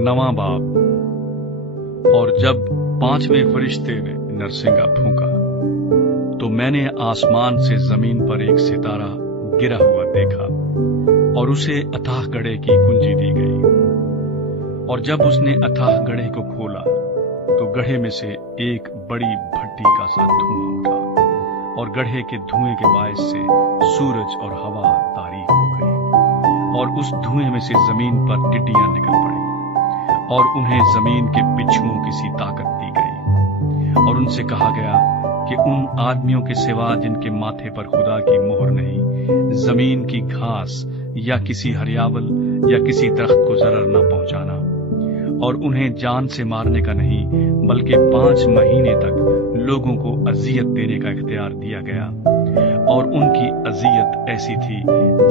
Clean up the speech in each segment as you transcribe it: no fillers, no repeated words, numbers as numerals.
नवां बाब। और जब पांचवें फरिश्ते ने नरसिंगा फूंका तो मैंने आसमान से जमीन पर एक सितारा गिरा हुआ देखा और उसे अथाह गड्ढे की कुंजी दी गई। और जब उसने अथाह गड्ढे को खोला तो गड्ढे में से एक बड़ी भट्टी का सा धुआं उठा और गड्ढे के धुएं के बायस से सूरज और हवा तारीक हो गई और उस धुएं में से जमीन पर टिड्डियां निकल पड़ी और उन्हें जमीन के बिच्छुओं की सी ताकत दी गई। और उनसे कहा गया कि उन आदमियों के सिवा जिनके माथे पर खुदा की मोहर नहीं, जमीन की घास या किसी हरियावल या किसी दरख्त को जरर न पहुंचाना और उन्हें जान से मारने का नहीं बल्कि 5 महीने तक लोगों को अजियत देने का इख्तियार दिया गया। और उनकी अजियत ऐसी थी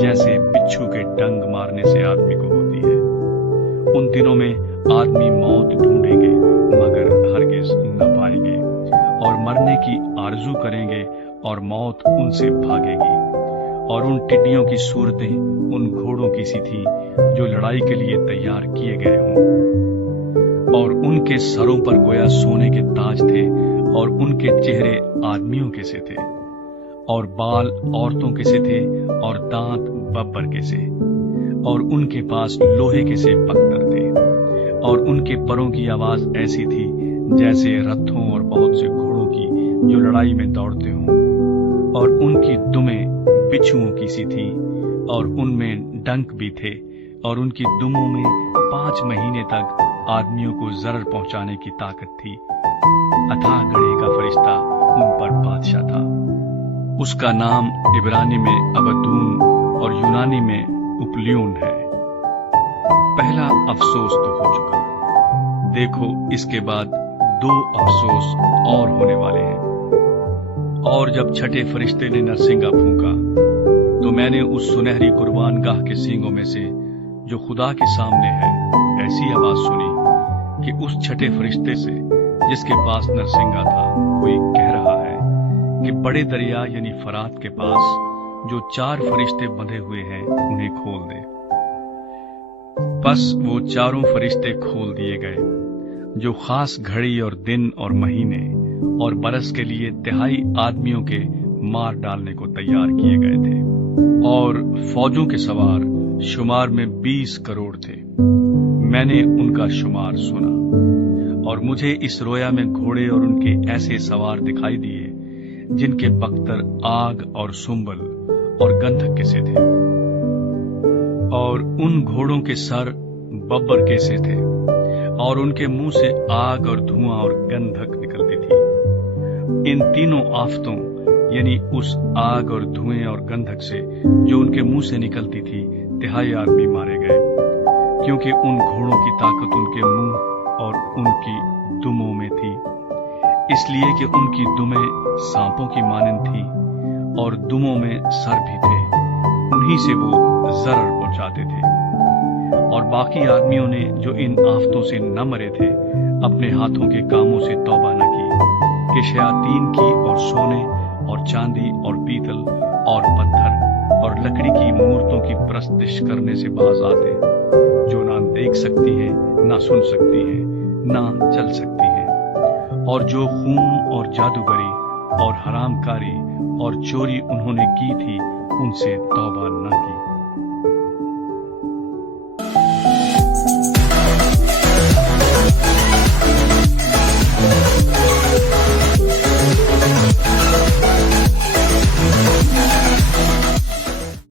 जैसे बिच्छू के डंग मारने से आदमी को होती है। उन दिनों में आदमी मौत ढूंढेंगे मगर हरगिज न पाएंगे और मरने की आरजू करेंगे और मौत उनसे भागेगी। और उन टिड्डियों की सूरतें उन घोड़ों की सी थी जो लड़ाई के लिए तैयार किए गए हों। और उनके सरों पर गोया सोने के ताज थे और उनके चेहरे आदमियों के से थे और बाल औरतों के से थे और दांत बब्बर के से। और उनके पास लोहे के से पत्थर थे और उनके परों की आवाज ऐसी थी जैसे रथों और बहुत से घोड़ों की जो लड़ाई में दौड़ते हों। और उनकी दुमें बिच्छुओं की सी थी और उनमें डंक भी थे और उनकी दुमों में 5 महीने तक आदमियों को जरर पहुंचाने की ताकत थी। अथाह गड्ढे का फरिश्ता उन पर बादशाह था। उसका नाम इब्रानी में अबद्दून और यूनानी में उपलियून है। पहला अफसोस तो हो चुका, देखो इसके बाद 2 अफसोस और होने वाले हैं। और जब छठे फरिश्ते ने नरसिंगा फूंका तो मैंने उस सुनहरी कुर्बान गाह के सींगों में से जो खुदा के सामने है ऐसी आवाज सुनी कि उस छठे फरिश्ते से जिसके पास नरसिंगा था कोई कह रहा है कि बड़े दरिया यानी फरात के पास जो 4 फरिश्ते बंधे हुए हैं उन्हें खोल दे। बस वो चारों फरिश्ते खोल दिए गए जो खास घड़ी और दिन और महीने और बरस के लिए तिहाई आदमियों के मार डालने को तैयार किए गए थे। और फौजों के सवार शुमार में 20 करोड़ थे। मैंने उनका शुमार सुना और मुझे इस रोया में घोड़े और उनके ऐसे सवार दिखाई दिए जिनके बख्तर आग और सुंबल और गंधक के से थे और उन घोड़ों के सर बब्बर के से थे और उनके मुंह से आग और धुआं और गंधक निकलती थी। इन तीनों आफतों यानी उस आग और धुएं और गंधक से जो उनके मुंह से निकलती थी तिहाई आदमी मारे गए, क्योंकि उन घोड़ों की ताकत उनके मुंह और उनकी दुमों में थी, इसलिए कि उनकी दुमें सांपों की मानंद थी और दुमों में सर भी थे। उन्हीं से वो जरर पहुंचाते थे। और बाकी आदमियों ने जो इन आफतों से न मरे थे अपने हाथों के कामों से तौबा न की कि शयातीन की और सोने और चांदी और पीतल और पत्थर और लकड़ी की मूर्तों की परस्तिश करने से बाज आते, जो ना देख सकती है, ना सुन सकती है, ना चल सकती है। और जो खून और जादूगरी और हरामकारी और चोरी उन्होंने की थी उनसे तौबा न की।